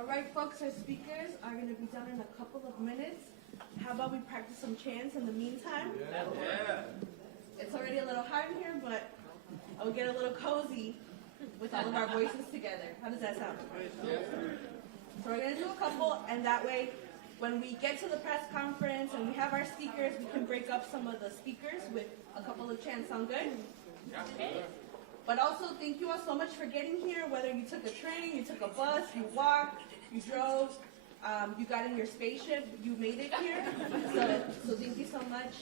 All right, folks, our speakers are going to be done in a couple of minutes. How about we practice some chants in the meantime? Yeah. It's already a little hot in here, but I'll get a little cozy with all of our voices together. How does that sound? So we're going to do a couple, and that way, when we get to the press conference and we have our speakers, we can break up some of the speakers with a couple of chants. Sound good? Yeah. But also, thank you all so much for getting here, whether you took a train, you took a bus, you walked, you drove, you got in your spaceship, you made it here. So thank you so much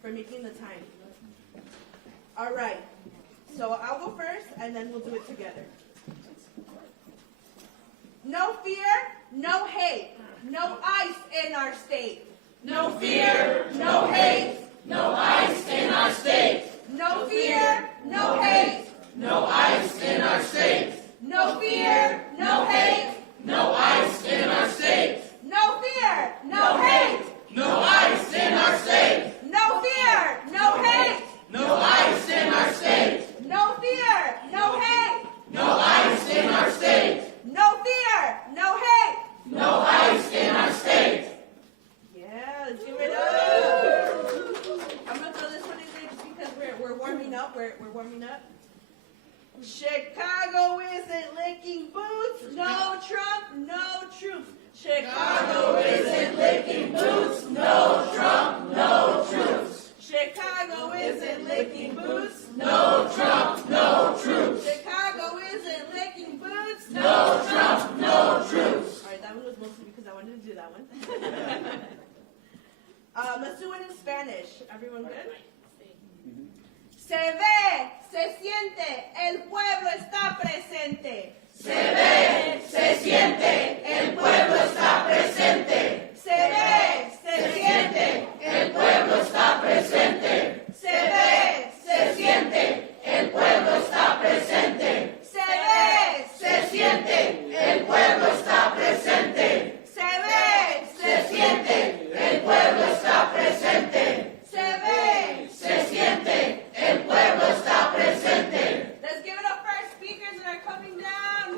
for making the time. All right, so I'll go first, and then we'll do it together. No fear, no hate, no ice in our state. No fear, no hate, no ice in our state. No fear, no hate, No ice in our state. no fear, no hate, No ice in our state. no fear, no hate, No ice in our state. no fear, no hate, No ice in our state. no fear, no hate, No ice in our state. no fear, no hate. No ice in our state. Yeah, let's give it up. I'm gonna throw this one in there just because we're warming up. We're warming up. Chicago isn't licking boots. No Trump, no troops. Chicago isn't licking boots. No Trump, no troops. Chicago isn't licking boots. No Trump, no troops. Chicago isn't licking boots. No Trump, no troops. All right, that one was mostly because I wanted to do that one. Let's do it in Spanish. Everyone good? Se ve, se siente, el pueblo está presente. Se ve, se siente, el pueblo está presente. Se ve, se siente, El pueblo está presente. se ve, Se siente, el pueblo está presente. se ve, Se siente, el pueblo está presente. se ve, Se siente, el pueblo está presente. se ve. Se siente, el pueblo está presente. Let's give it up for our speakers that are coming down.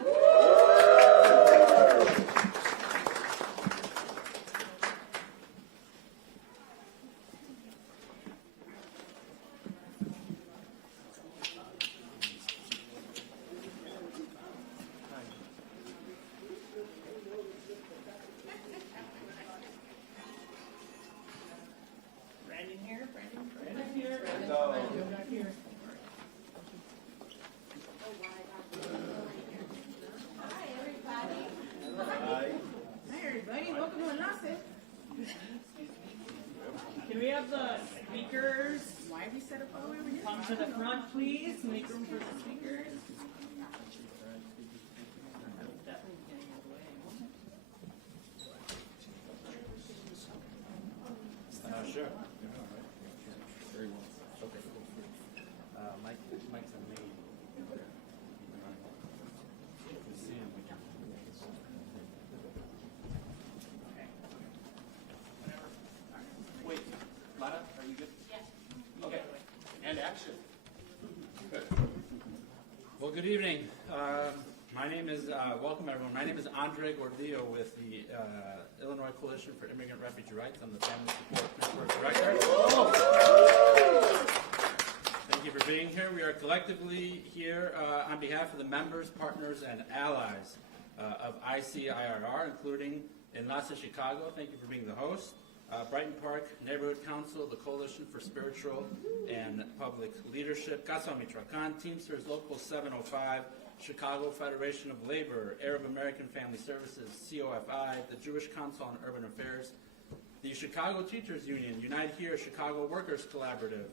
Brandon here, Brandon here. Hi, everybody. Hi everybody, welcome to Enlace. Can we have the speakers Why are we set up all the way over here? come to the front, please? Make room for the speakers. Definitely getting in the way. Sure. Very well. Okay, cool. Mike's a maid. If we see him, we can. Wait, Lana, are you good? Yes. Okay. And action. Good. Well, good evening. My name is, welcome everyone. My name is Andre Gordillo with the Illinois Coalition for Immigrant Refugee Rights. I'm the Family Support Network Director. Thank you for being here. We are collectively here on behalf of the members, partners, and allies of ICIRR, including Enlace Chicago. Thank you for being the host. Brighton Park Neighborhood Council, the Coalition for Spiritual and Public Leadership, Casa Michoacan, Teamsters Local 705, Chicago Federation of Labor, Arab American Family Services, COFI, the Jewish Council on Urban Affairs, the Chicago Teachers Union, Unite Here, Chicago Workers Collaborative,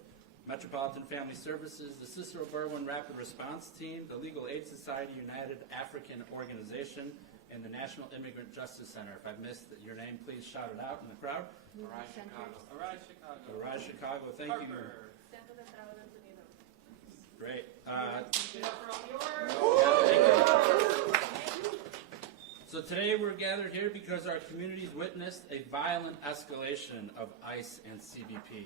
Metropolitan Family Services, the Cicero Berwyn Rapid Response Team, the Legal Aid Society, United African Organization, and the National Immigrant Justice Center. If I've missed your name, please shout it out in the crowd. Arise Chicago. Arise Chicago. Arise Chicago, thank you. Great. So today we're gathered here because our communities witnessed a violent escalation of ICE and CBP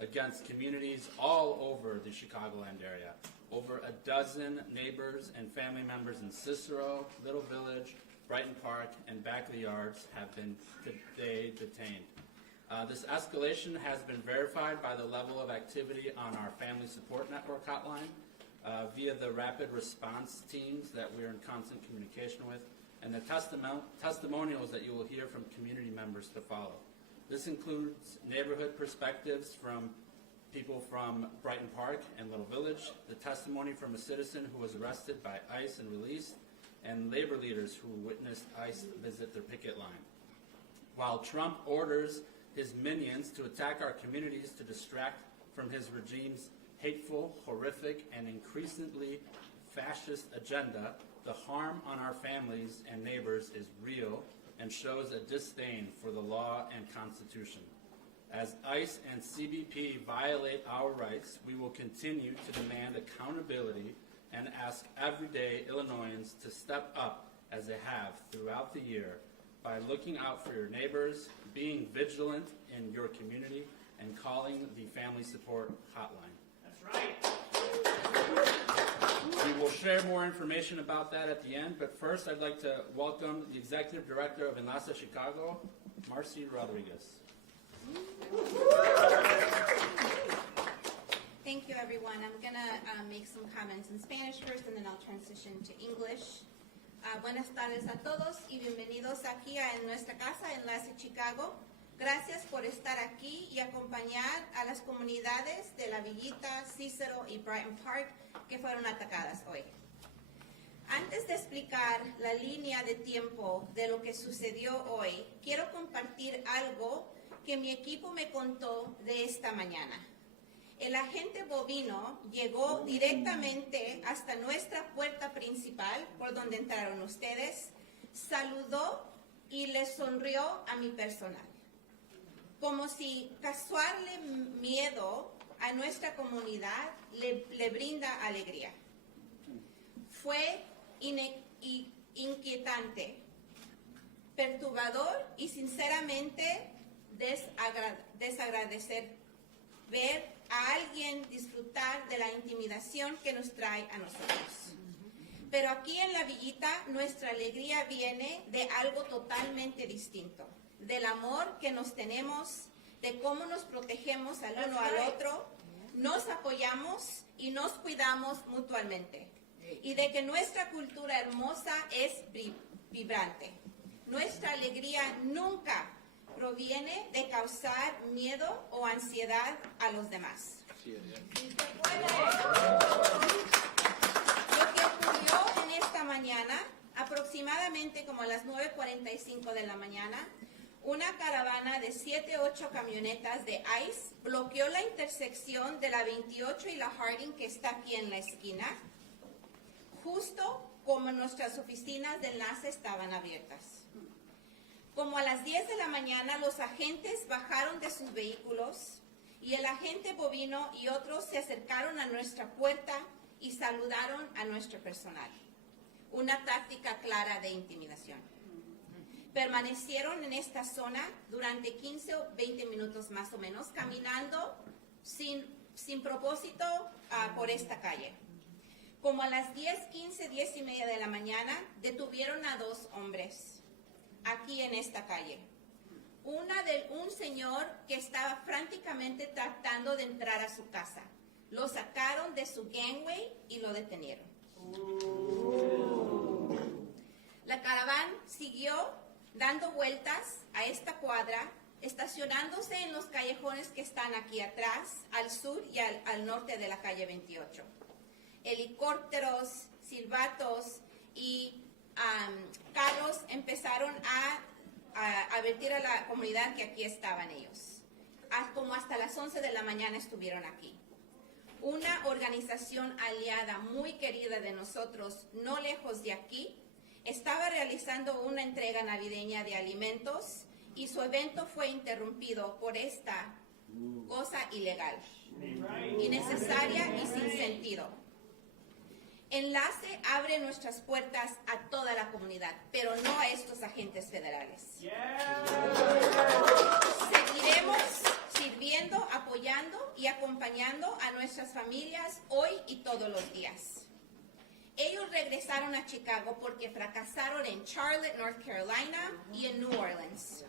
against communities all over the Chicagoland area. Over a dozen neighbors and family members in Cicero, Little Village, Brighton Park, and Backley Yards have been today detained. This escalation has been verified by the level of activity on our Family Support Network hotline via the rapid response teams that we're in constant communication with, and the testimonials that you will hear from community members to follow. This includes neighborhood perspectives from people from Brighton Park and Little Village, the testimony from a citizen who was arrested by ICE and released, and labor leaders who witnessed ICE visit their picket line. While Trump orders his minions to attack our communities to distract from his regime's hateful, horrific, and increasingly fascist agenda, the harm on our families and neighbors is real and shows a disdain for the law and Constitution. As ICE and CBP violate our rights, we will continue to demand accountability and ask everyday Illinoisans to step up as they have throughout the year by looking out for your neighbors, being vigilant in your community, and calling the Family Support Hotline. That's right. We will share more information about that at the end, but first I'd like to welcome the Executive Director of Enlace Chicago, Marcy Rodriguez. Thank you, everyone. I'm going to make some comments in Spanish first, and then I'll transition to English. Buenas tardes a todos y bienvenidos aquí a nuestra casa, Enlace Chicago. Gracias por estar aquí y acompañar a las comunidades de La Villita, Cicero y Brighton Park que fueron atacadas hoy. Antes de explicar la línea de tiempo de lo que sucedió hoy, quiero compartir algo que mi equipo me contó de esta mañana. El agente Bovino llegó directamente hasta nuestra puerta principal, por donde entraron ustedes, saludó y le sonrió a mi personal, como si causarle miedo a nuestra comunidad le brinda alegría. Fue inquietante, perturbador y sinceramente desagradecer ver a alguien disfrutar de la intimidación que nos trae a nosotros. Pero aquí en La Villita nuestra alegría viene de algo totalmente distinto, del amor que nos tenemos, de cómo nos protegemos al uno al otro, nos apoyamos y nos cuidamos mutuamente, y de que nuestra cultura hermosa es vibrante. Nuestra alegría nunca proviene de causar miedo o ansiedad a los demás. Lo que ocurrió en esta mañana, aproximadamente como a las 9:45 de la mañana, una caravana de 7 u 8 camionetas de ICE bloqueó la intersección de la 28 y la Harding, que está aquí en la esquina, justo como nuestras oficinas de enlace estaban abiertas. Como a las 10 de la mañana, los agentes bajaron de sus vehículos y el agente Bovino y otros se acercaron a nuestra puerta y saludaron a nuestro personal. Una táctica clara de intimidación. Permanecieron en esta zona durante 15 o 20 minutos más o menos, caminando sin propósito por esta calle. Como a las 10:15, 10:30 de la mañana, detuvieron a 2 hombres aquí en esta calle. Un señor que estaba franticamente tratando de entrar a su casa. Lo sacaron de su gangway y lo detenieron. La caravana siguió dando vueltas a esta cuadra, estacionándose en los callejones que están aquí atrás, al sur y al norte de la calle 28. Helicópteros, silbatos y carros empezaron a advertir a la comunidad que aquí estaban ellos. Como hasta las 11 de la mañana estuvieron aquí. Una organización aliada muy querida de nosotros, no lejos de aquí, estaba realizando una entrega navideña de alimentos y su evento fue interrumpido por esta cosa ilegal, innecesaria y sin sentido. Enlace abre nuestras puertas a toda la comunidad, pero no a estos agentes federales. Seguiremos sirviendo, apoyando y acompañando a nuestras familias hoy y todos los días. Ellos regresaron a Chicago porque fracasaron en Charlotte, North Carolina y en New Orleans.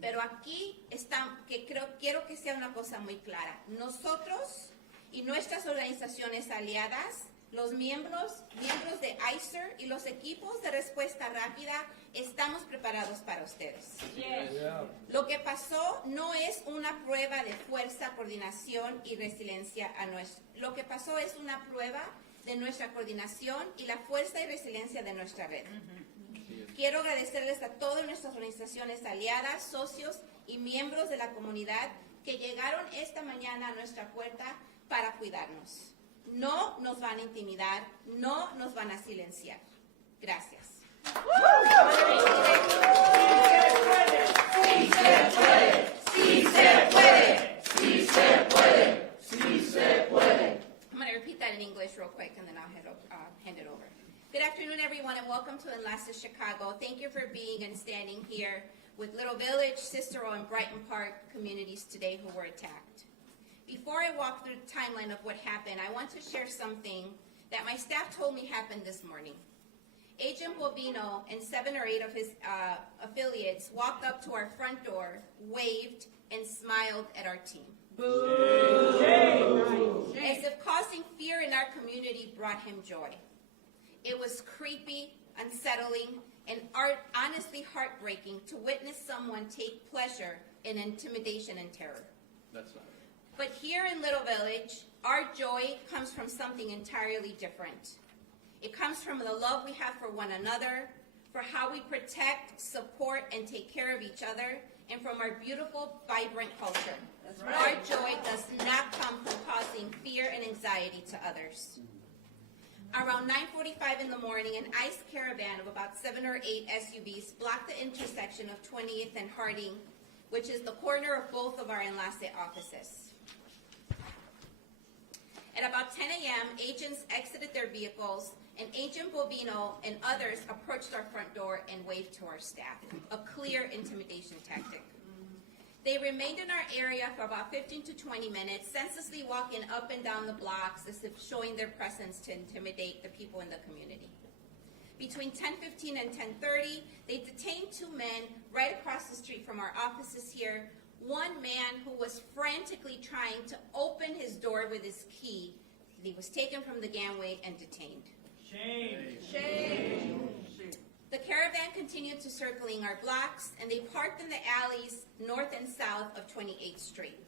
Pero aquí quiero que sea una cosa muy clara. Nosotros y nuestras organizaciones aliadas, los miembros de ICER y los equipos de respuesta rápida, estamos preparados para ustedes. Lo que pasó no es una prueba de fuerza, coordinación y resiliencia Lo que pasó es una prueba de nuestra coordinación y la fuerza y resiliencia de nuestra red. Quiero agradecerles a todas nuestras organizaciones aliadas, socios y miembros de la comunidad que llegaron esta mañana a nuestra puerta para cuidarnos. No nos van a intimidar, no nos van a silenciar. Gracias. Sí se puede, sí se puede, sí se puede, sí se puede. I'm going to repeat that in English real quick, and then I'll hand it over. Good afternoon, everyone, and welcome to Enlace Chicago. Thank you for being and standing here with Little Village, Cicero, and Brighton Park communities today who were attacked. Before I walk through the timeline of what happened, I want to share something that my staff told me happened this morning. Agent Bovino and 7 or 8 of his affiliates walked up to our front door, waved, and smiled at our team. Boo! As if causing fear in our community brought him joy. It was creepy, unsettling, and honestly heartbreaking to witness someone take pleasure in intimidation and terror. That's right. But here in Little Village, our joy comes from something entirely different. It comes from the love we have for one another, for how we protect, support, and take care of each other, and from our beautiful, vibrant culture. That's right. Our joy does not come from causing fear and anxiety to others. Around 9:45 in the morning, an ICE caravan of about 7 or 8 SUVs blocked the intersection of 20th and Harding, which is the corner of both of our Enlace offices. At about 10 a.m., agents exited their vehicles, and Agent Bovino and others approached our front door and waved to our staff, a clear intimidation tactic. They remained in our area for about 15 to 20 minutes, senselessly walking up and down the blocks as if showing their presence to intimidate the people in the community. Between 10:15 and 10:30, they detained 2 men right across the street from our offices here. One man who was frantically trying to open his door with his key. He was taken from the gangway and detained. Shame. Shame. The caravan continued to circling our blocks, and they parked in the alleys north and south of 28th Street.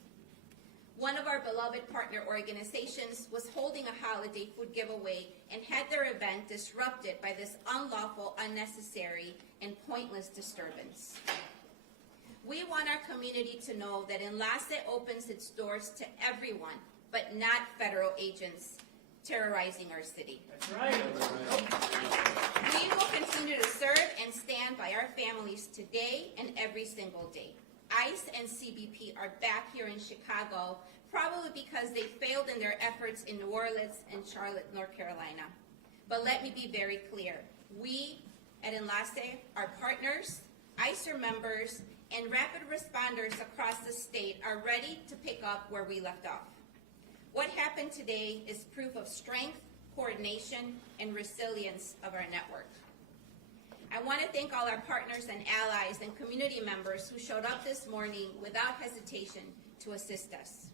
One of our beloved partner organizations was holding a holiday food giveaway and had their event disrupted by this unlawful, unnecessary, and pointless disturbance. We want our community to know that Enlace opens its doors to everyone, but not federal agents terrorizing our city. That's right. We will continue to serve and stand by our families today and every single day. ICE and CBP are back here in Chicago, probably because they failed in their efforts in New Orleans and Charlotte, North Carolina. But let me be very clear. We at Enlace, our partners, ICER members, and rapid responders across the state are ready to pick up where we left off. What happened today is proof of strength, coordination, and resilience of our network. I want to thank all our partners and allies and community members who showed up this morning without hesitation to assist us.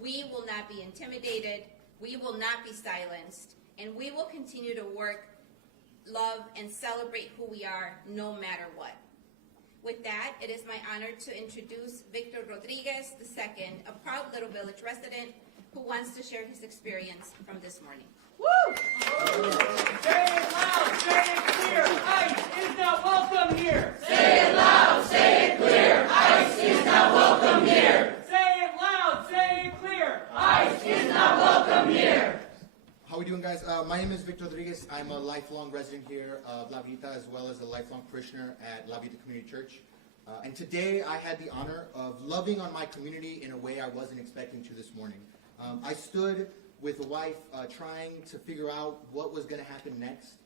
We will not be intimidated, we will not be silenced, and we will continue to work, love, and celebrate who we are no matter what. With that, it is my honor to introduce Victor Rodriguez II, a proud Little Village resident who wants to share his experience from this morning. Woo! Say it loud, say it clear. ICE is not welcome here. Say it loud, say it clear. ICE is not welcome here. Say it loud, say it clear. ICE is not welcome here. How are we doing, guys? My name is Victor Rodriguez. I'm a lifelong resident here of La Vita, as well as a lifelong parishioner at La Vita Community Church. And today I had the honor of loving on my community in a way I wasn't expecting to this morning. I stood with a wife trying to figure out what was going to happen next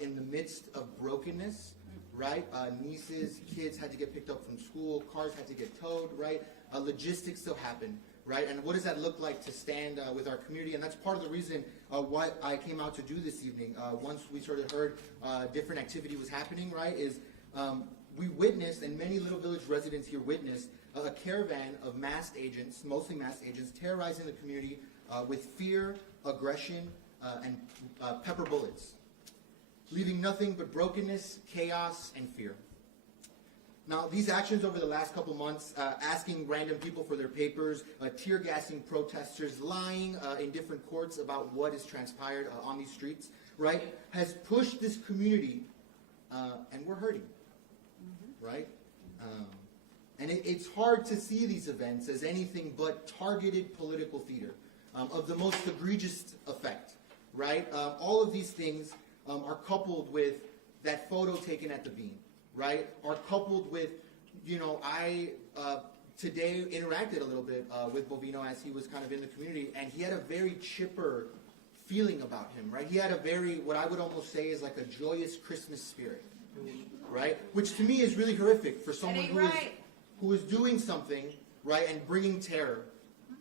in the midst of brokenness, right? Nieces, kids had to get picked up from school, cars had to get towed, right? Logistics still happened, right? And what does that look like to stand with our community? And that's part of the reason what I came out to do this evening. Once we sort of heard different activity was happening, right, is we witnessed, and many Little Village residents here witnessed, a caravan of masked agents, mostly masked agents, terrorizing the community with fear, aggression, and pepper bullets, leaving nothing but brokenness, chaos, and fear. Now, these actions over the last couple months, asking random people for their papers, tear gassing protesters, lying in different courts about what has transpired on these streets, right, has pushed this community, and we're hurting, right? And it's hard to see these events as anything but targeted political theater of the most egregious effect, right? All of these things are coupled with that photo taken at the Bean, right? Are coupled with, you know, I today interacted a little bit with Bovino as he was kind of in the community, and he had a very chipper feeling about him, right? He had a very, what I would almost say is like a joyous Christmas spirit, right? Which to me is really horrific for someone who is doing something, right, and bringing terror,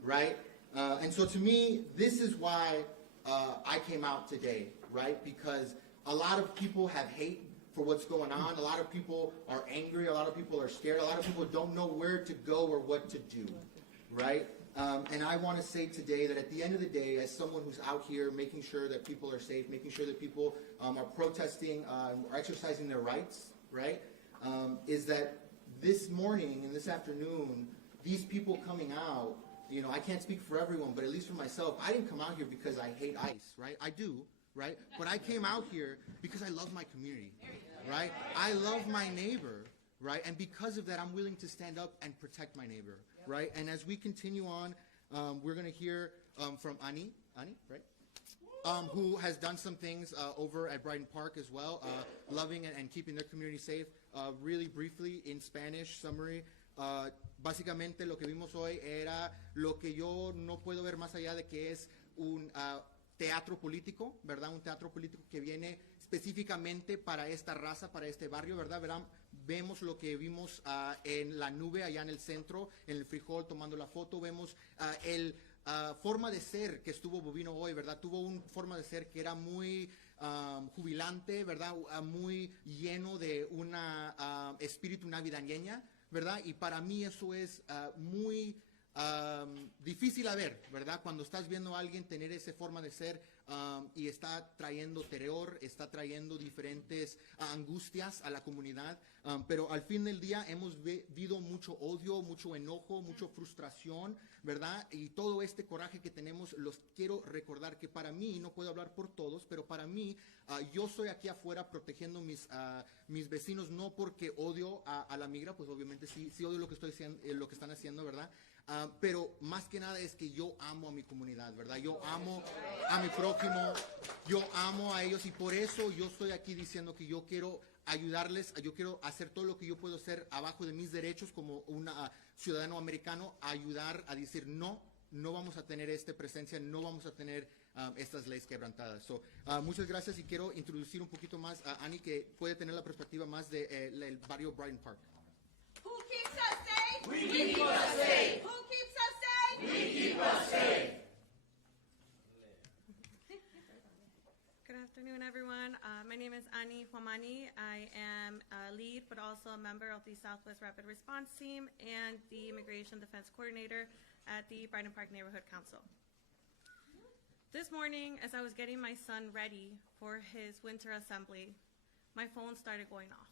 right? And so to me, this is why I came out today, right? Because a lot of people have hate for what's going on. A lot of people are angry. A lot of people are scared. A lot of people don't know where to go or what to do, right? And I want to say today that at the end of the day, as someone who's out here making sure that people are safe, making sure that people are protesting, are exercising their rights, right, is that this morning and this afternoon, these people coming out, you know, I can't speak for everyone, but at least for myself, I didn't come out here because I hate ICE, right? I do, right? But I came out here because I love my community, right? I love my neighbor, right? And because of that, I'm willing to stand up and protect my neighbor, right? And as we continue on, we're going to hear from Ani, right? Who has done some things over at Brighton Park as well, loving and keeping their community safe. Really briefly, in Spanish, summary. Básicamente lo que vimos hoy era lo que yo no puedo ver más allá de que es un teatro político, ¿verdad? Un teatro político que viene específicamente para esta raza, para este barrio, ¿verdad? Vemos lo que vimos en la nube allá en el centro, en el frijol tomando la foto, vemos el forma de ser que estuvo Bovino hoy, ¿verdad? Tuvo una forma de ser que era muy jubilante, ¿verdad? Muy lleno de una espíritu navideña, ¿verdad? Y para mí eso es muy difícil a ver, ¿verdad? Cuando estás viendo a alguien tener esa forma de ser y está trayendo terror, está trayendo diferentes angustias a la comunidad, pero al fin del día hemos visto mucho odio, mucho enojo, mucha frustración, ¿verdad? Y todo este coraje que tenemos, los quiero recordar que para mí, no puedo hablar por todos, pero para mí, yo estoy aquí afuera protegiendo mis vecinos, no porque odio a la migra, pues obviamente sí odio lo que están haciendo, ¿verdad? Pero más que nada es que yo amo a mi comunidad, ¿verdad? Yo amo a mi prójimo, yo amo a ellos y por eso yo estoy aquí diciendo que yo quiero ayudarles, yo quiero hacer todo lo que yo puedo hacer abajo de mis derechos como un ciudadano americano, ayudar a decir no vamos a tener esta presencia, no vamos a tener estas leyes quebrantadas. Muchas gracias y quiero introducir un poquito más a Ani que puede tener la perspectiva más del barrio Brighton Park. Who keeps us safe? We keep us safe. Who keeps us safe? We keep us safe. Good afternoon, everyone. My name is Ani Huamani. I am a lead, but also a member of the Southwest Rapid Response Team and the Immigration Defense Coordinator at the Brighton Park Neighborhood Council. This morning, as I was getting my son ready for his winter assembly, my phone started going off.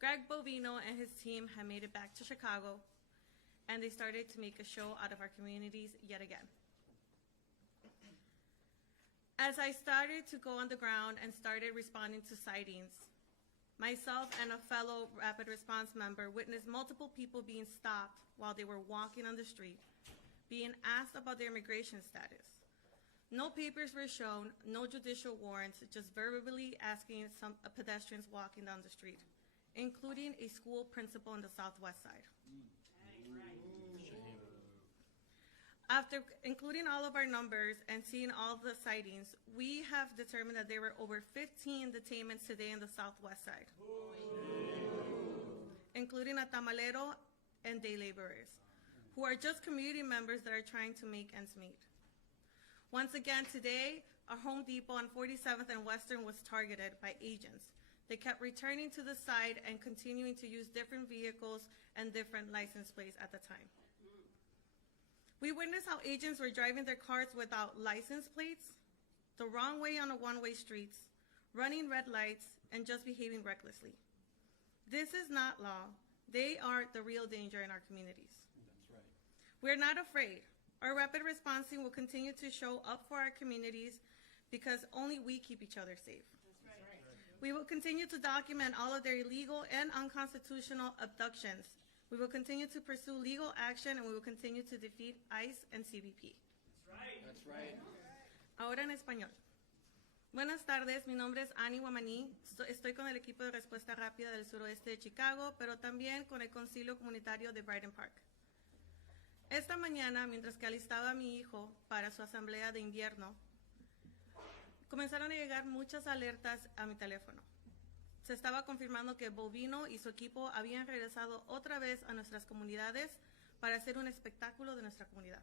Greg Bovino and his team had made it back to Chicago, and they started to make a show out of our communities yet again. As I started to go on the ground and started responding to sightings, myself and a fellow rapid response member witnessed multiple people being stopped while they were walking on the street, being asked about their immigration status. No papers were shown, no judicial warrants, just verbally asking some pedestrians walking down the street, including a school principal on the southwest side. After including all of our numbers and seeing all the sightings, we have determined that there were over 15 detainments today in the southwest side, including a tamalero and day laborers, who are just community members that are trying to make ends meet. Once again, today, our Home Depot on 47th and Western was targeted by agents. They kept returning to the site and continuing to use different vehicles and different license plates at the time. We witnessed how agents were driving their cars without license plates, the wrong way on a one-way streets, running red lights, and just behaving recklessly. This is not law. They are the real danger in our communities. That's right. We're not afraid. Our rapid response team will continue to show up for our communities because only we keep each other safe. We will continue to document all of their illegal and unconstitutional abductions. We will continue to pursue legal action, and we will continue to defeat ICE and CBP. That's right. Ahora en español. Buenas tardes, mi nombre es Annie Guamaní. Estoy con el equipo de respuesta rápida del suroeste de Chicago, pero también con el concilio comunitario de Brighton Park. Esta mañana, mientras que alistaba a mi hijo para su asamblea de invierno, comenzaron a llegar muchas alertas a mi teléfono. Se estaba confirmando que Bovino y su equipo habían regresado otra vez a nuestras comunidades para hacer un espectáculo de nuestra comunidad.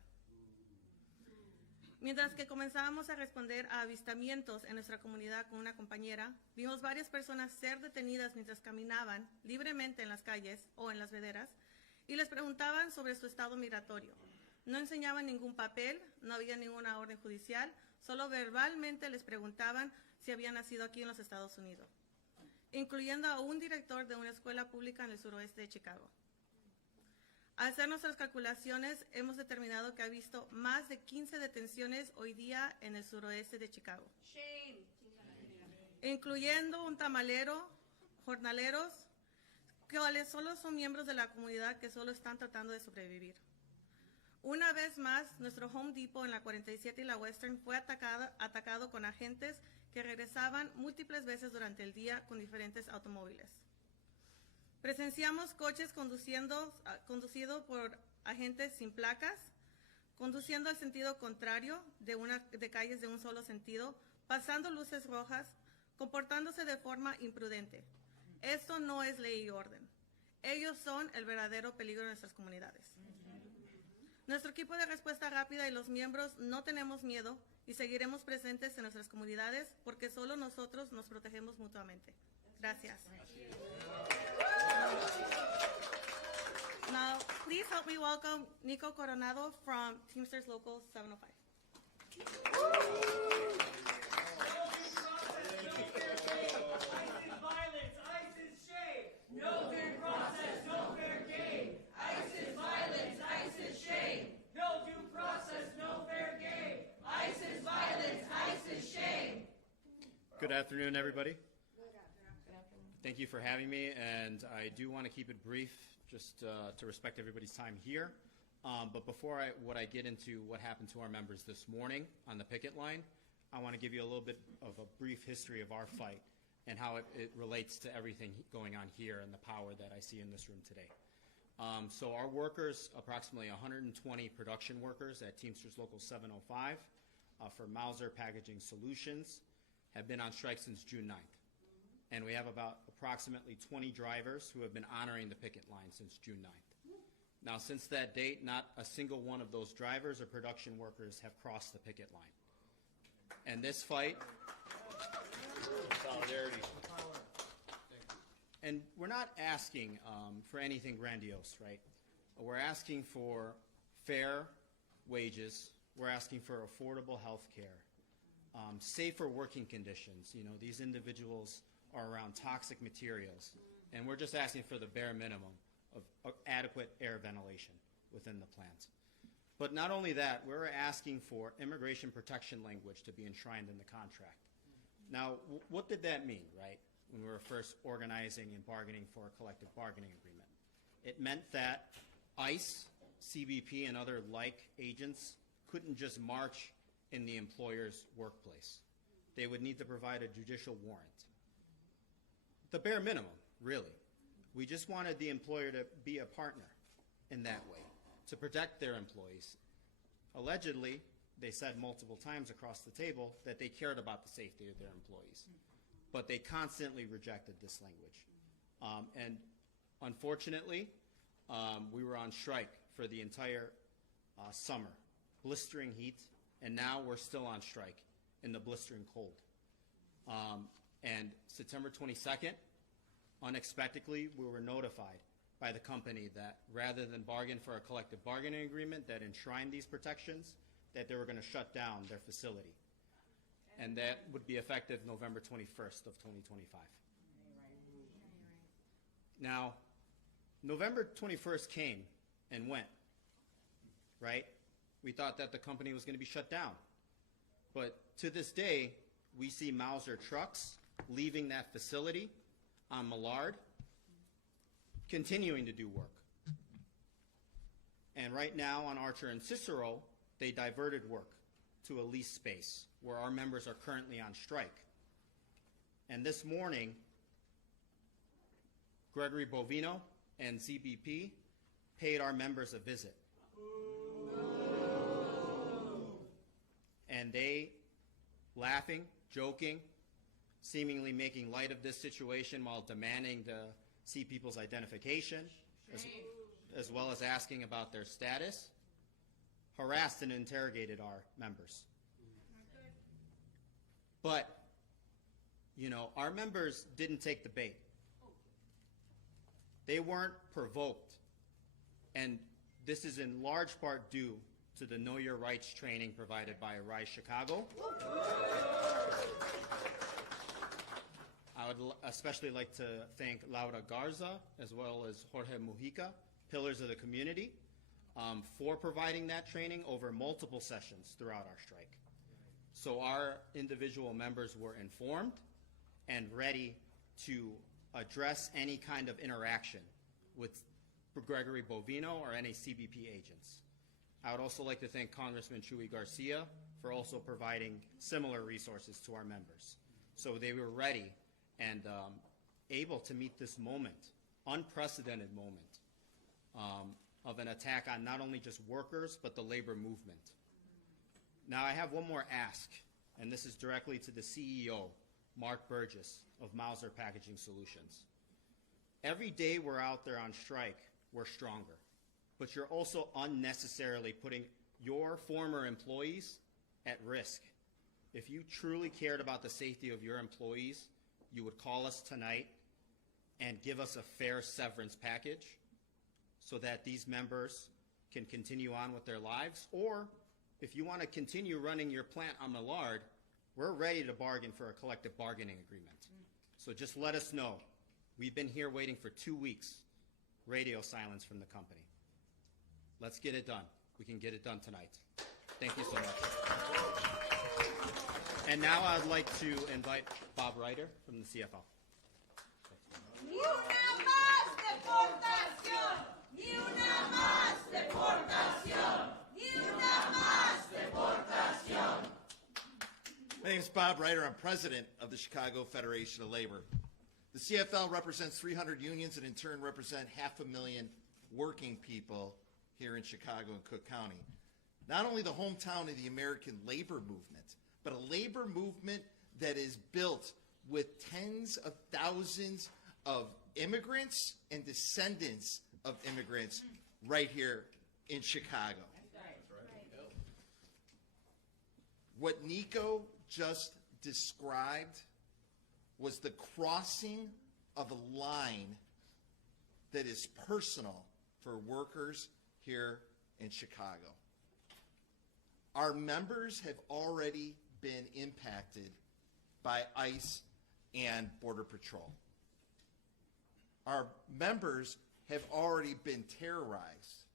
Mientras que comenzábamos a responder a avistamientos en nuestra comunidad con una compañera, vimos varias personas ser detenidas mientras caminaban libremente en las calles o en las veredas y les preguntaban sobre su estado migratorio. No enseñaban ningún papel, no había ninguna orden judicial, solo verbalmente les preguntaban si habían nacido aquí en los Estados Unidos, incluyendo a un director de una escuela pública en el suroeste de Chicago. Al hacer nuestras calculaciones, hemos determinado que ha visto más de 15 detenciones hoy día en el suroeste de Chicago, incluyendo un tamalero, jornaleros, que solo son miembros de la comunidad que solo están tratando de sobrevivir. Una vez más, nuestro Home Depot en la 47 y la Western fue atacado con agentes que regresaban múltiples veces durante el día con diferentes automóviles. Presenciamos coches conducidos por agentes sin placas, conduciendo al sentido contrario de calles de un solo sentido, pasando luces rojas, comportándose de forma imprudente. Esto no es ley y orden. Ellos son el verdadero peligro de nuestras comunidades. Nuestro equipo de respuesta rápida y los miembros no tenemos miedo y seguiremos presentes en nuestras comunidades porque solo nosotros nos protegemos mutuamente. Gracias. Now, please help me welcome Nico Coronado from Teamsters Local 705. Violence, ICE is shame. No due process, no fair game. ICE is violence, ICE is shame. No due process, no fair game. ICE is violence, ICE is shame. Good afternoon, everybody. Thank you for having me, and I do want to keep it brief, just to respect everybody's time here. But before I get into what happened to our members this morning on the picket line, I want to give you a little bit of a brief history of our fight and how it relates to everything going on here and the power that I see in this room today. So our workers, approximately 120 production workers at Teamsters Local 705 for Mauser Packaging Solutions, have been on strike since June 9th. And we have about approximately 20 drivers who have been honoring the picket line since June 9th. Now, since that date, not a single one of those drivers or production workers have crossed the picket line. And this fight, solidarity. And we're not asking for anything grandiose, right? We're asking for fair wages. We're asking for affordable health care, safer working conditions. You know, these individuals are around toxic materials, and we're just asking for the bare minimum of adequate air ventilation within the plant. But not only that, we're asking for immigration protection language to be enshrined in the contract. Now, what did that mean, right, when we were first organizing and bargaining for a collective bargaining agreement? It meant that ICE, CBP, and other like agents couldn't just march in the employer's workplace. They would need to provide a judicial warrant. The bare minimum, really. We just wanted the employer to be a partner in that way, to protect their employees allegedly, they said multiple times across the table that they cared about the safety of their employees. But they constantly rejected this language. And unfortunately, we were on strike for the entire summer, blistering heat, and now we're still on strike in the blistering cold. And September 22nd, unexpectedly, we were notified by the company that rather than bargain for a collective bargaining agreement that enshrined these protections, that they were going to shut down their facility. And that would be effective November 21st of 2025. Now, November 21st came and went, right? We thought that the company was going to be shut down. But to this day, we see Mauser trucks leaving that facility on Millard, continuing to do work. And right now on Archer and Cicero, they diverted work to a leased space where our members are currently on strike. And this morning, Gregory Bovino and ZBP paid our members a visit. And they, laughing, joking, seemingly making light of this situation while demanding to see people's identification, as well as asking about their status, harassed and interrogated our members. But, you know, our members didn't take the bait. They weren't provoked. And this is in large part due to the Know Your Rights training provided by Rise Chicago. I would especially like to thank Laura Garza as well as Jorge Mujica, pillars of the community, for providing that training over multiple sessions throughout our strike. So our individual members were informed and ready to address any kind of interaction with Gregory Bovino or any CBP agents. I would also like to thank Congressman Chuy Garcia for also providing similar resources to our members. So they were ready and able to meet this moment, unprecedented moment, of an attack on not only just workers, but the labor movement. Now I have one more ask, and this is directly to the CEO, Mark Burgess of Mauser Packaging Solutions. Every day we're out there on strike, we're stronger, but you're also unnecessarily putting your former employees at risk. If you truly cared about the safety of your employees, you would call us tonight and give us a fair severance package so that these members can continue on with their lives. Or if you want to continue running your plant on Millard, we're ready to bargain for a collective bargaining agreement. So just let us know. We've been here waiting for 2 weeks. Radio silence from the company. Let's get it done. We can get it done tonight. Thank you so much. And now I'd like to invite Bob Ryder from the CFO. Ni una más deportación. Ni una más deportación. Ni una más deportación. My name is Bob Ryder. I'm president of the Chicago Federation of Labor. The CFL represents 300 unions and in turn represent 500,000 working people here in Chicago and Cook County. Not only the hometown of the American labor movement, but a labor movement that is built with tens of thousands of immigrants and descendants of immigrants right here in Chicago. What Nico just described was the crossing of a line that is personal for workers here in Chicago. Our members have already been impacted by ICE and Border Patrol. Our members have already been terrorized.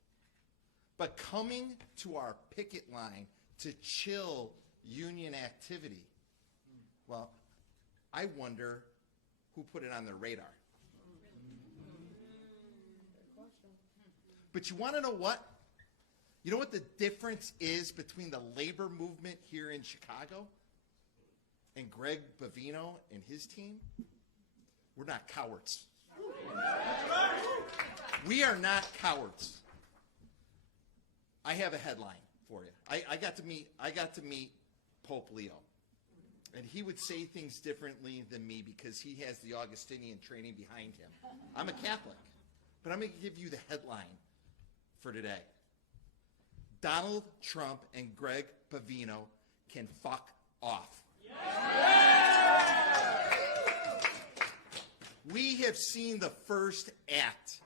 But coming to our picket line to chill union activity, well, I wonder who put it on their radar. But you want to know what? You know what the difference is between the labor movement here in Chicago and Greg Bovino and his team? We're not cowards. We are not cowards. I have a headline. for you. I got to meet Pope Leo, and he would say things differently than me because he has the Augustinian training behind him. I'm a Catholic, but I'm going to give you the headline for today. Donald Trump and Greg Bovino can fuck off. We have seen the first act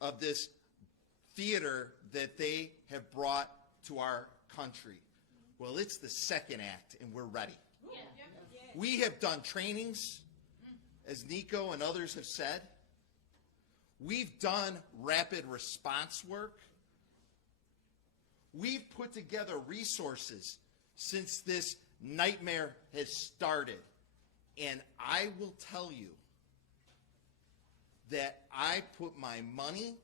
of this theater that they have brought to our country. Well, it's the second act, and we're ready. We have done trainings, as Nico and others have said. We've done rapid response work. We've put together resources since this nightmare has started. And I will tell you that I put my money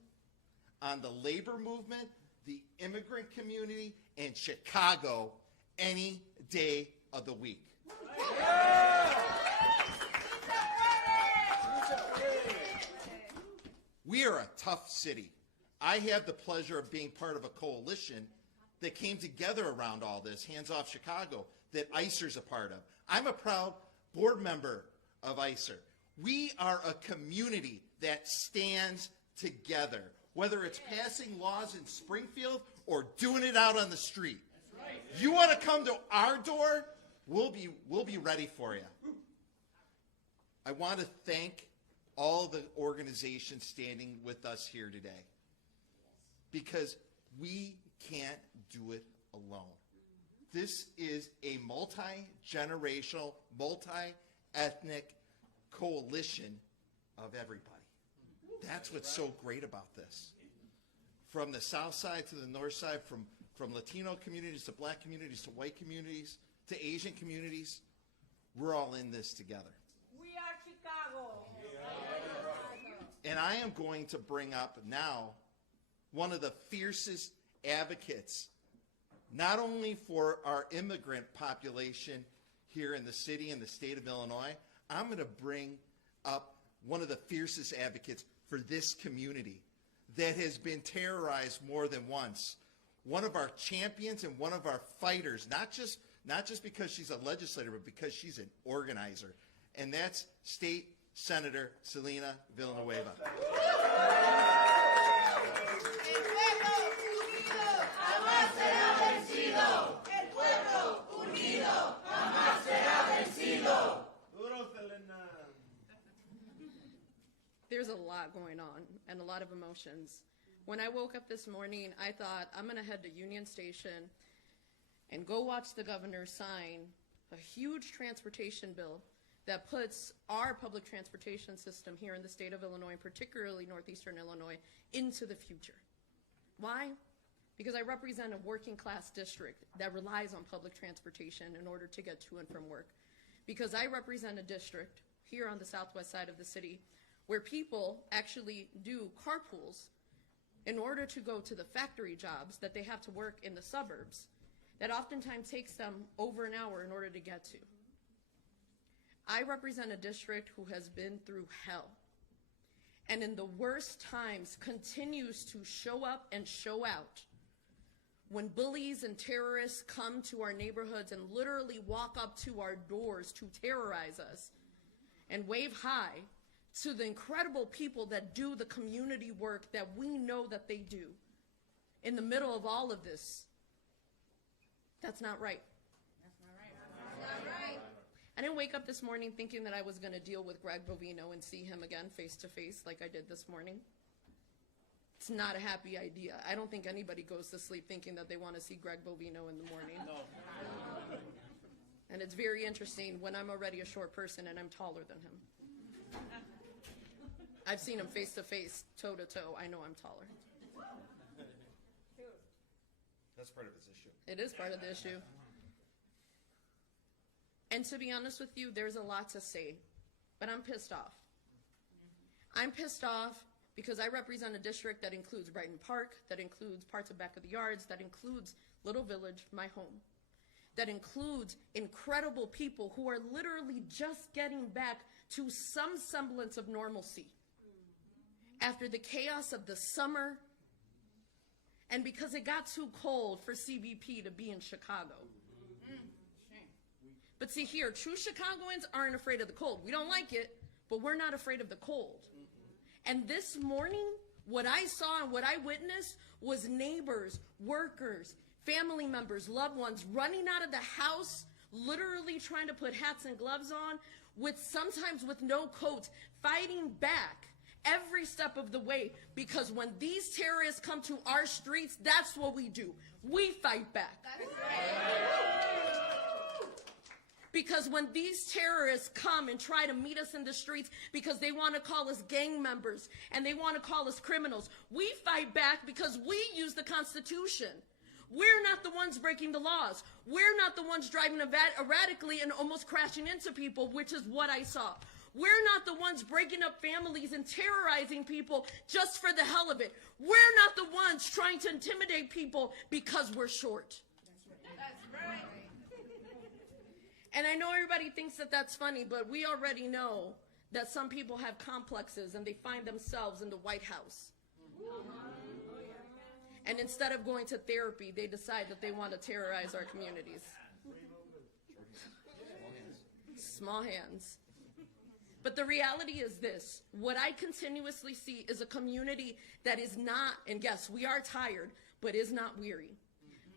on the labor movement, the immigrant community, and Chicago any day of the week. We are a tough city. I have the pleasure of being part of a coalition that came together around all this, Hands Off Chicago, that ICER's a part of. I'm a proud board member of ICER. We are a community that stands together, whether it's passing laws in Springfield or doing it out on the street. You want to come to our door, we'll be ready for you. I want to thank all the organizations standing with us here today, because we can't do it alone. This is a multi-generational, multi-ethnic coalition of everybody. That's what's so great about this. From the south side to the north side, from Latino communities to black communities to white communities to Asian communities, we're all in this together. We are Chicago. And I am going to bring up now one of the fiercest advocates, not only for our immigrant population here in the city and the state of Illinois. I'm going to bring up one of the fiercest advocates for this community that has been terrorized more than once. One of our champions and one of our fighters, not just because she's a legislator, but because she's an organizer. And that's State Senator Selena Villanueva. There's a lot going on and a lot of emotions. When I woke up this morning, I thought, I'm going to head to Union Station and go watch the governor sign a huge transportation bill that puts our public transportation system here in the state of Illinois, particularly northeastern Illinois, into the future. Why? Because I represent a working class district that relies on public transportation in order to get to and from work. Because I represent a district here on the southwest side of the city where people actually do carpools in order to go to the factory jobs that they have to work in the suburbs that oftentimes takes them over an hour in order to get to. I represent a district who has been through hell, and in the worst times continues to show up and show out when bullies and terrorists come to our neighborhoods and literally walk up to our doors to terrorize us and wave hi to the incredible people that do the community work that we know that they do. In the middle of all of this, that's not right. That's not right. I didn't wake up this morning thinking that I was going to deal with Greg Bovino and see him again face to face like I did this morning. It's not a happy idea. I don't think anybody goes to sleep thinking that they want to see Greg Bovino in the morning. No. And it's very interesting when I'm already a short person and I'm taller than him. I've seen him face to face, toe to toe. I know I'm taller. That's part of his issue. It is part of the issue. And to be honest with you, there's a lot to say, but I'm pissed off. I'm pissed off because I represent a district that includes Brighton Park, that includes parts of Back of the Yards, that includes Little Village, my home, that includes incredible people who are literally just getting back to some semblance of normalcy after the chaos of the summer, and because it got too cold for CBP to be in Chicago. But see here, true Chicagoans aren't afraid of the cold. We don't like it, but we're not afraid of the cold. And this morning, what I saw and what I witnessed was neighbors, workers, family members, loved ones running out of the house, literally trying to put hats and gloves on, sometimes with no coats, fighting back every step of the way, because when these terrorists come to our streets, that's what we do. We fight back. Because when these terrorists come and try to meet us in the streets because they want to call us gang members and they want to call us criminals, we fight back because we use the Constitution. We're not the ones breaking the laws. We're not the ones driving erratically and almost crashing into people, which is what I saw. We're not the ones breaking up families and terrorizing people just for the hell of it. We're not the ones trying to intimidate people because we're short. That's right. And I know everybody thinks that that's funny, but we already know that some people have complexes and they find themselves in the White House. And instead of going to therapy, they decide that they want to terrorize our communities. Small hands. But the reality is this. What I continuously see is a community that is not, and yes, we are tired, but is not weary.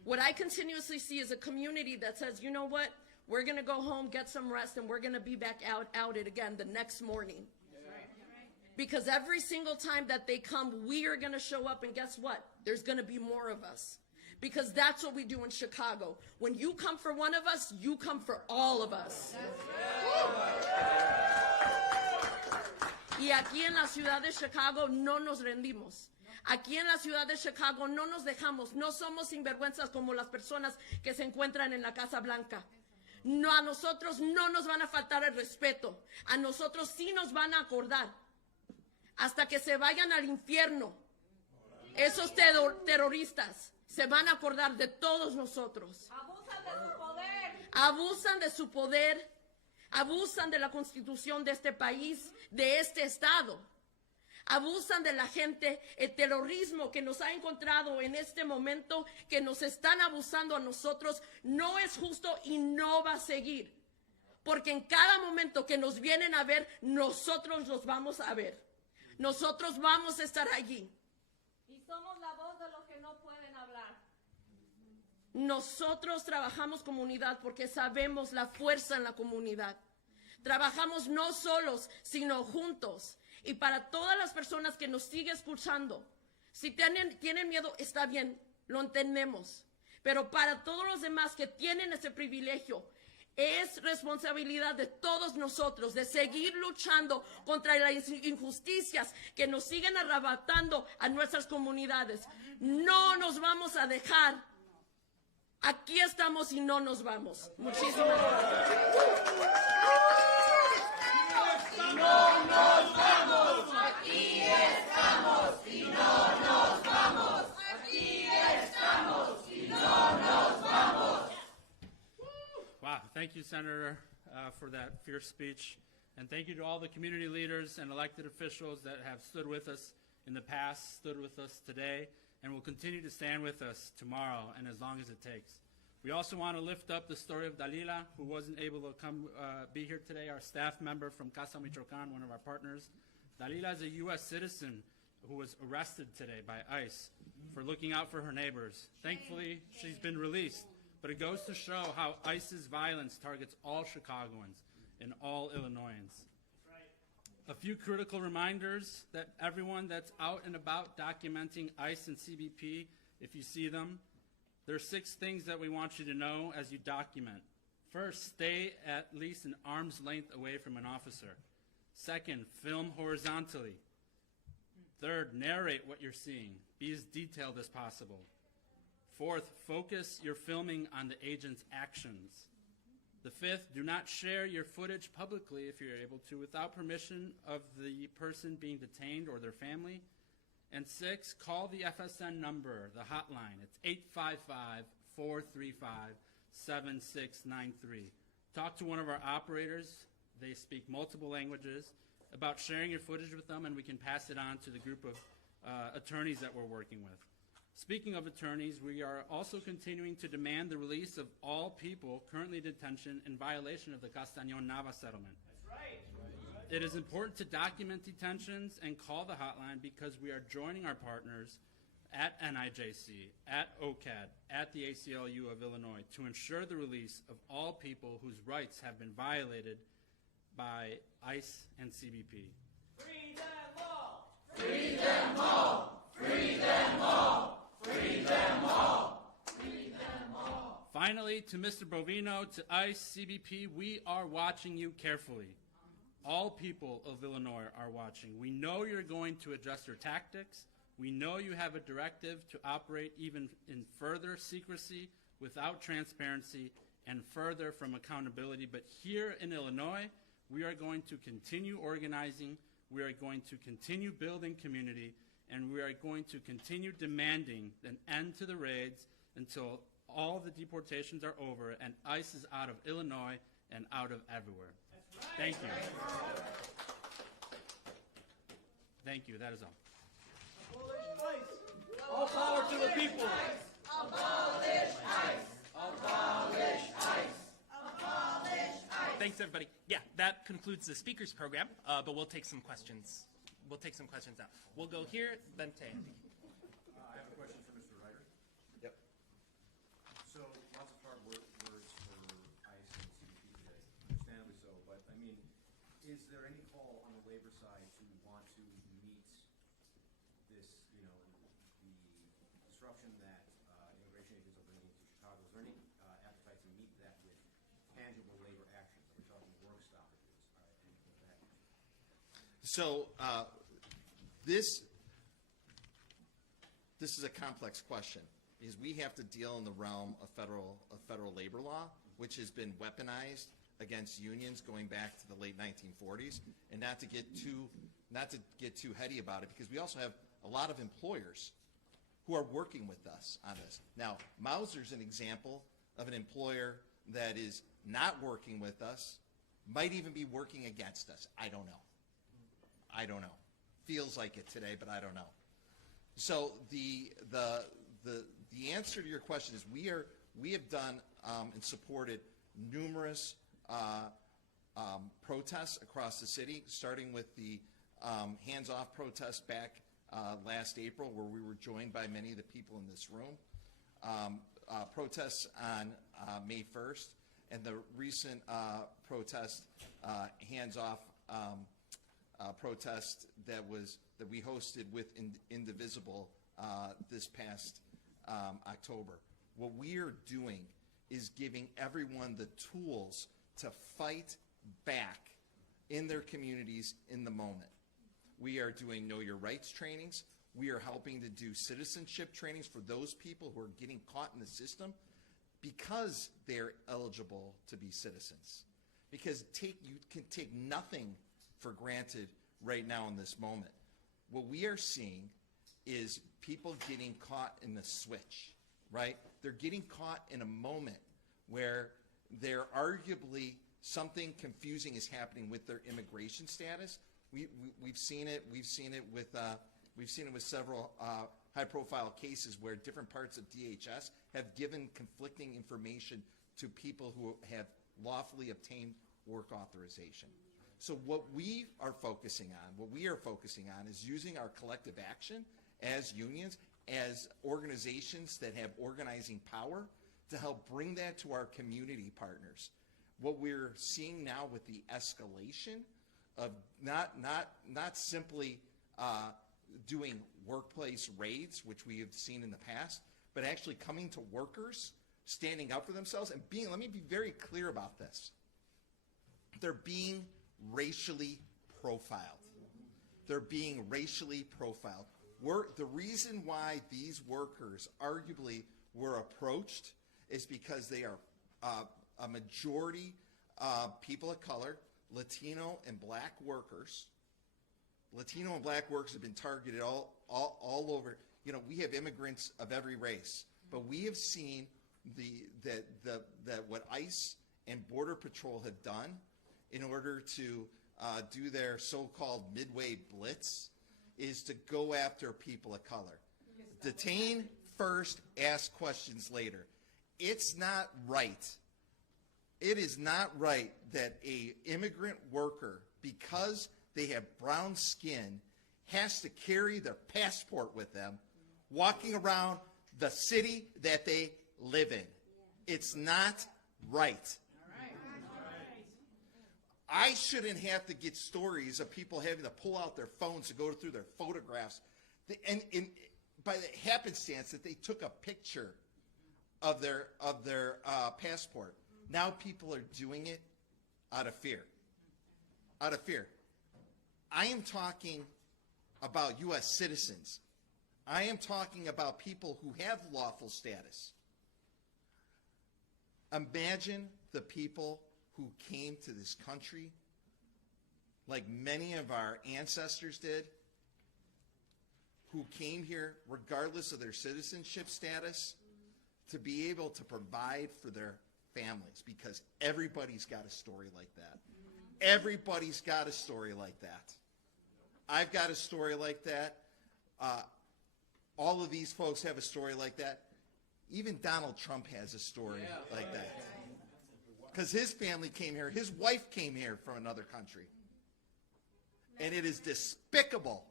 What I continuously see is a community that says, you know what? We're going to go home, get some rest, and we're going to be back out it again the next morning. Because every single time that they come, we are going to show up, and guess what? There's going to be more of us. Because that's what we do in Chicago. When you come for one of us, you come for all of us. Y aquí en la ciudad de Chicago no nos rendimos. Aquí en la ciudad de Chicago no nos dejamos. No somos sinvergüenzas como las personas que se encuentran en la Casa Blanca. No, a nosotros no nos van a faltar el respeto. A nosotros sí nos van a acordar. Hasta que se vayan al infierno. Esos terroristas se van a acordar de todos nosotros. Abusan de su poder. Abusan de su poder. Abusan de la constitución de este país, de este estado. Abusan de la gente, el terrorismo que nos ha encontrado en este momento, que nos están abusando a nosotros, no es justo y no va a seguir. Porque en cada momento que nos vienen a ver, nosotros los vamos a ver. Nosotros vamos a estar allí. Y somos la voz de los que no pueden hablar. Nosotros trabajamos comunidad porque sabemos la fuerza en la comunidad. Trabajamos no solos, sino juntos. Y para todas las personas que nos siguen escuchando, si tienen miedo, está bien, lo entendemos. Pero para todos los demás que tienen ese privilegio, es responsabilidad de todos nosotros de seguir luchando contra las injusticias que nos siguen arrebatando a nuestras comunidades. No nos vamos a dejar. Aquí estamos y no nos vamos. Muchísimas gracias. No nos vamos. Aquí estamos y no nos vamos. Aquí estamos y no nos vamos. Wow, thank you, Senator, for that fierce speech. And thank you to all the community leaders and elected officials that have stood with us in the past, stood with us today, and will continue to stand with us tomorrow and as long as it takes. We also want to lift up the story of Dalila, who wasn't able to come be here today, our staff member from Casa Michoacan, one of our partners. Dalila is a U.S. citizen who was arrested today by ICE for looking out for her neighbors. Thankfully, she's been released, but it goes to show how ICE's violence targets all Chicagoans and all Illinoisans. A few critical reminders that everyone that's out and about documenting ICE and CBP, if you see them, there are 6 things that we want you to know as you document. First, stay at least an arm's length away from an officer. Second, film horizontally. Third, narrate what you're seeing. Be as detailed as possible. Fourth, focus your filming on the agent's actions. The fifth, do not share your footage publicly if you're able to without permission of the person being detained or their family. And 6, call the FSN number, the hotline. It's 855-435-7693. Talk to one of our operators. They speak multiple languages about sharing your footage with them, and we can pass it on to the group of attorneys that we're working with. Speaking of attorneys, we are also continuing to demand the release of all people currently in detention in violation of the Castañon-Nava settlement. That's right. It is important to document detentions and call the hotline because we are joining our partners at NIJC, at OCAD, at the ACLU of Illinois to ensure the release of all people whose rights have been violated by ICE and CBP. Free them all. Free them all! Free them all! Free them all! Free them all! Finally, to Mr. Bovino, to ICE, CBP, we are watching you carefully. All people of Illinois are watching. We know you're going to adjust your tactics. We know you have a directive to operate even in further secrecy, without transparency, and further from accountability. But here in Illinois, we are going to continue organizing, we are going to continue building community, and we are going to continue demanding an end to the raids until all the deportations are over and ICE is out of Illinois and out of everywhere. Thank you. Thank you. That is all. All power to the people. Abolish ICE! Abolish ICE! Abolish ICE! Thanks, everybody. Yeah, that concludes the speakers program, but we'll take some questions. We'll take some questions now. We'll go here, then to Andy. I have a question for Mr. Ryder. Yep. So, lots of hard words for ICE and CBP today, understandably so, but I mean, is there any call on the labor side to want to meet this, you know, the disruption that immigration agents are bringing to Chicago? Is there any appetite to meet that with tangible labor actions? Are we talking work stoppages, anything of that nature? So this is a complex question because we have to deal in the realm of federal labor law, which has been weaponized against unions going back to the late 1940s. And not to get too heady about it, because we also have a lot of employers who are working with us on this. Now, Mauser's an example of an employer that is not working with us, might even be working against us. I don't know. Feels like it today, but I don't know. So the answer to your question is we have done and supported numerous protests across the city, starting with the hands-off protest back last April, where we were joined by many of the people in this room. Protests on May 1st, and the recent protest, hands-off protest that we hosted with Indivisible this past October. What we are doing is giving everyone the tools to fight back in their communities in the moment. We are doing Know Your Rights trainings. We are helping to do citizenship trainings for those people who are getting caught in the system because they're eligible to be citizens. Because you can take nothing for granted right now in this moment. What we are seeing is people getting caught in the switch, right? They're getting caught in a moment where they're arguably something confusing is happening with their immigration status. We've seen it. We've seen it with several high-profile cases where different parts of DHS have given conflicting information to people who have lawfully obtained work authorization. So what we are focusing on is using our collective action as unions, as organizations that have organizing power, to help bring that to our community partners. What we're seeing now with the escalation of not simply doing workplace raids, which we have seen in the past, but actually coming to workers, standing up for themselves, and let me be very clear about this. They're being racially profiled. They're being racially profiled. The reason why these workers arguably were approached is because they are a majority people of color, Latino and black workers. Latino and black workers have been targeted all over. You know, we have immigrants of every race, but we have seen that what ICE and Border Patrol have done in order to do their so-called midway blitz is to go after people of color. Detain, first, ask questions later. It's not right. It is not right that a immigrant worker, because they have brown skin, has to carry their passport with them, walking around the city that they live in. It's not right. I shouldn't have to get stories of people having to pull out their phones to go through their photographs. And by the happenstance that they took a picture of their passport. Now people are doing it out of fear. Out of fear. I am talking about U.S. citizens. I am talking about people who have lawful status. Imagine the people who came to this country, like many of our ancestors did, who came here regardless of their citizenship status, to be able to provide for their families, because everybody's got a story like that. Everybody's got a story like that. I've got a story like that. All of these folks have a story like that. Even Donald Trump has a story like that. Because his family came here. His wife came here from another country. And it is despicable.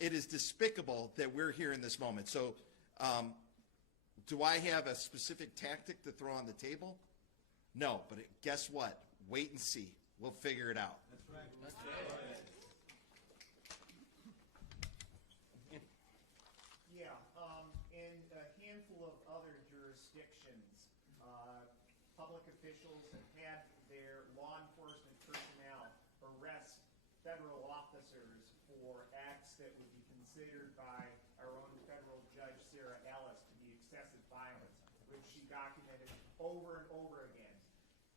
It is despicable that we're here in this moment. So, do I have a specific tactic to throw on the table? No, but guess what? Wait and see. We'll figure it out. That's right. That's right. Yeah, in a handful of other jurisdictions, public officials have had their law enforcement personnel arrest federal officers for acts that would be considered by our own federal judge, Sarah Ellis, to be excessive violence, which she documented over and over again.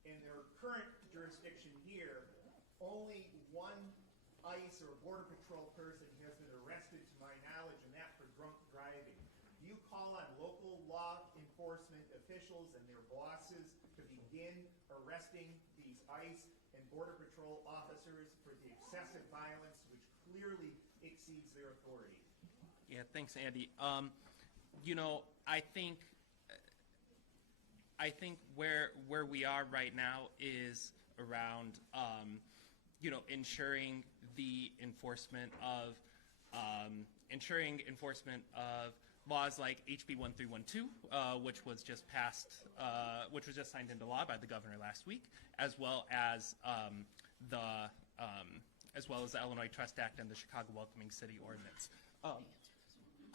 In their current jurisdiction here, only one ICE or Border Patrol person has been arrested to my knowledge, and that for drunk driving. You call on local law enforcement officials and their bosses to begin arresting these ICE and Border Patrol officers for the excessive violence, which clearly exceeds their authority. Yeah, thanks, Andy. You know, I think where we are right now is around you know, ensuring enforcement of laws like HB 1312, which was just passed, which was just signed into law by the governor last week, as well as the Illinois Trust Act and the Chicago Welcoming City Ordinance.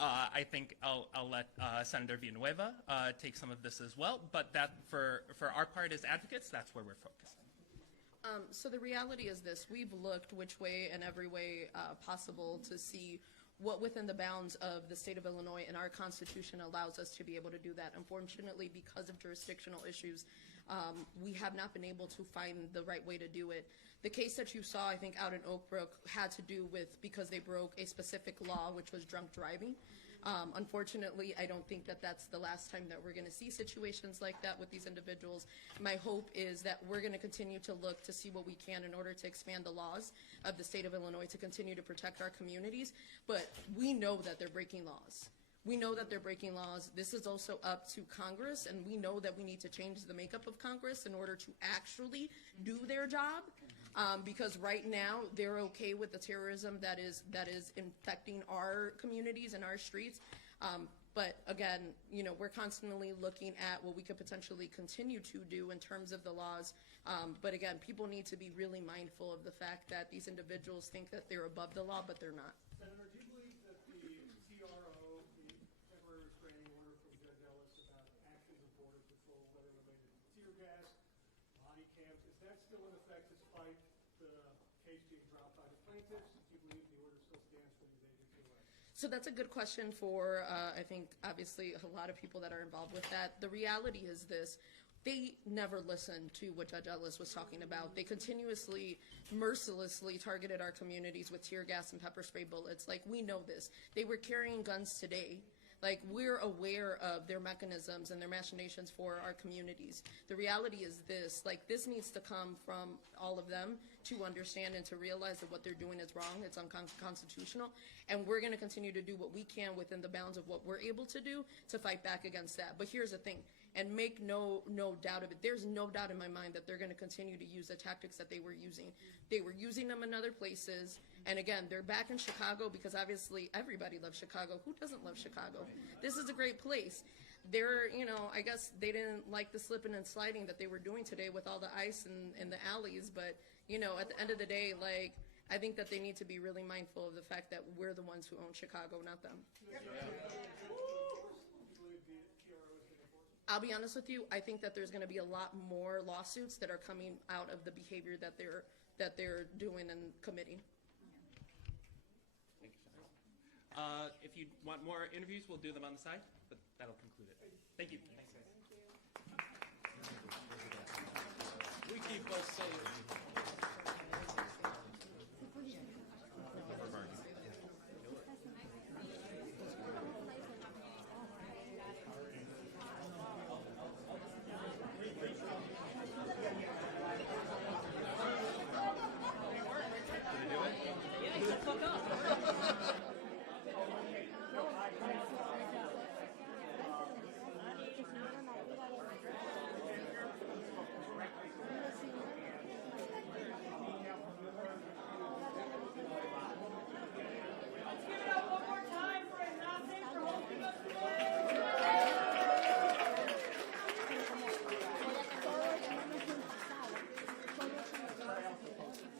I think I'll let Senator Villanueva take some of this as well, but that for our part as advocates, that's where we're focused. So the reality is this: we've looked which way and every way possible to see what within the bounds of the state of Illinois and our Constitution allows us to be able to do that. Unfortunately, because of jurisdictional issues, we have not been able to find the right way to do it. The case that you saw, I think, out in Oak Brook had to do with because they broke a specific law, which was drunk driving. Unfortunately, I don't think that that's the last time that we're going to see situations like that with these individuals. My hope is that we're going to continue to look to see what we can in order to expand the laws of the state of Illinois to continue to protect our communities. But we know that they're breaking laws. We know that they're breaking laws. This is also up to Congress, and we know that we need to change the makeup of Congress in order to actually do their job. Because right now they're okay with the terrorism that is infecting our communities and our streets. But again, you know, we're constantly looking at what we could potentially continue to do in terms of the laws. But again, people need to be really mindful of the fact that these individuals think that they're above the law, but they're not. Senator, do you believe that the TRO, the temporary restraining order from Judge Ellis about actions of Border Patrol, whether related to tear gas, body cams, is that still in effect despite the case being dropped by the plaintiffs? Do you believe the order still stands for these agents arrested? So that's a good question for, I think, obviously a lot of people that are involved with that. The reality is this: they never listened to what Judge Ellis was talking about. They continuously, mercilessly targeted our communities with tear gas and pepper spray bullets. Like, we know this. They were carrying guns today Like, we're aware of their mechanisms and their machinations for our communities. The reality is this, like, this needs to come from all of them to understand and to realize that what they're doing is wrong, it's unconstitutional, and we're going to continue to do what we can within the bounds of what we're able to do to fight back against that. But here's the thing, and make no doubt of it, there's no doubt in my mind that they're going to continue to use the tactics that they were using. They were using them in other places, and again, they're back in Chicago because obviously everybody loves Chicago. Who doesn't love Chicago? This is a great place. They're, you know, I guess they didn't like the slipping and sliding that they were doing today with all the ice in the alleys, but, you know, at the end of the day, like, I think that they need to be really mindful of the fact that we're the ones who own Chicago, not them. I'll be honest with you, I think that there's going to be a lot more lawsuits that are coming out of the behavior that they're doing and committing. If you want more interviews, we'll do them on the side, but that'll conclude it. Thank you. Thanks, guys. We keep us safe.